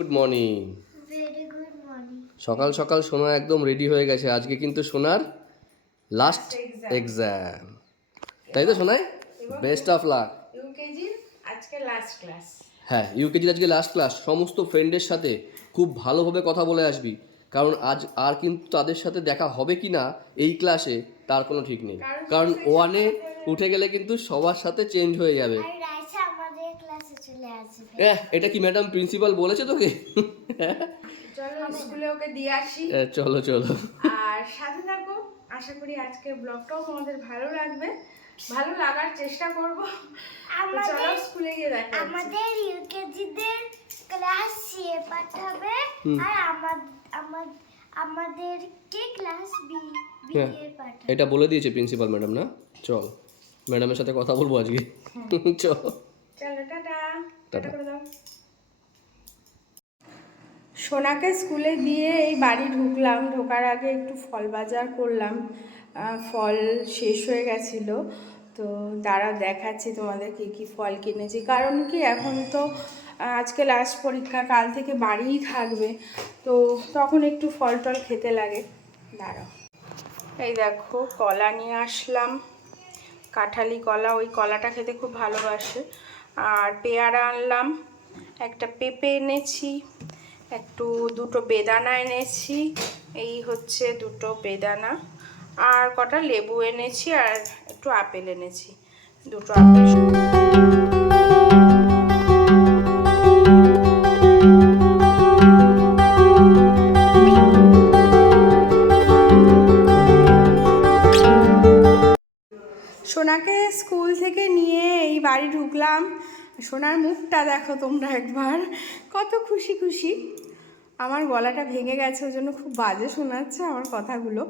Good morning. Very good morning. সকাল সকাল সোনা একদম রেডি হয়ে গেছে। আজকে কিন্তু সোনার লাস্ট এক্সাম, তাই তো সোনাই? Best of luck. ইউকেজির আজকে লাস্ট ক্লাস। হ্যাঁ, ইউকেজির আজকে লাস্ট ক্লাস। সমস্ত ফ্রেন্ডের সাথে খুব ভালোভাবে কথা বলে আসবি, কারণ আজ আর কিন্তু তাদের সাথে দেখা হবে কি না এই ক্লাসে তার কোনো ঠিক নেই। কারণ ওয়ানে উঠে গেলে কিন্তু সবার সাথে চেঞ্জ হয়ে যাবে। আর রাইসা আমাদের ক্লাসে চলে আসবে। এটা কি ম্যাডাম প্রিন্সিপাল বলেছে তোকে? চলো স্কুলে ওকে দিয়ে আসি। চলো চলো। আর সাথে থাকো, আশা করি আজকের ব্লগটাও তোমাদের ভালো লাগবে, ভালো লাগার চেষ্টা করব। চলো স্কুলে গিয়ে দেখা হচ্ছে। আমাদের ইউকেজিদের ক্লাস সি পাঠাবে আর আমাদেরকে ক্লাস বি এ পাঠাবে। এটা বলে দিয়েছে প্রিন্সিপাল ম্যাডাম না? চল ম্যাডামের সাথে কথা বলবো আজকে। চল চলো টাটা টাটা করে দাও। সোনাকে স্কুলে দিয়ে এই বাড়ি ঢুকলাম। ঢোকার আগে একটু ফল বাজার করলাম, ফল শেষ হয়ে গেছিলো। তো দাঁড়াও দেখাচ্ছি তোমাদের কী কী ফল কিনেছি। কারণ কি এখন তো আজকে লাস্ট পরীক্ষা, কাল থেকে বাড়িই থাকবে, তো তখন একটু ফল টল খেতে লাগে। দাঁড়াও, এই দেখো কলা নিয়ে আসলাম, কাঁঠালি কলা, ওই কলাটা খেতে খুব ভালোবাসে। আর পেয়ারা আনলাম, একটা পেঁপে এনেছি, দুটো বেদানা এনেছি, এই হচ্ছে দুটো বেদানা, আর কটা লেবু এনেছি, আর একটু আপেল এনেছি, দুটো আপেল। সোনাকে স্কুল থেকে নিয়ে এই বাড়ি ঢুকলাম। সোনার মুখটা দেখো তোমরা একবার, কত খুশি খুশি। আমার গলাটা ভেঙে গেছে, ওই জন্য খুব বাজে শোনাচ্ছে আমার কথাগুলো।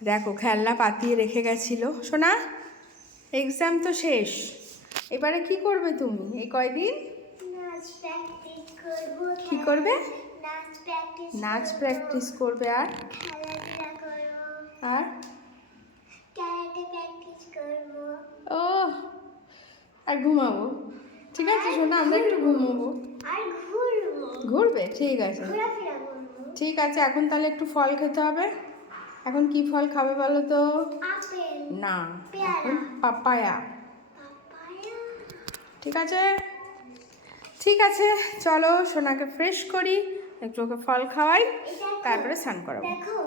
দেখো খেলনা পাতিয়ে রেখে গেছিলো। সোনা, এক্সাম তো শেষ, এবারে কি করবে তুমি এই কয়দিন? নাচ প্র্যাকটিস করব। কি করবে? নাচ প্র্যাকটিস করবে, আর খেলাধুলা করব, আর ক্যারাটে প্র্যাকটিস করব। ও, আর ঘুমাবো। ঠিক আছে সোনা, আমরা একটু ঘুমাবো। আর ঘুরবো। ঘুরবে? ঠিক আছে, ঘোরাফেরা করবো। ঠিক আছে। এখন তাহলে একটু ফল খেতে হবে। এখন কি ফল খাবে বলো তো? আপেল, না, পেয়ারা, এখন পাপায়া। পাপায়া। ঠিক আছে, ঠিক আছে, চলো সোনাকে ফ্রেশ করি, একটু ওকে ফল খাওয়াই, তারপরে স্নান করাবো। দেখো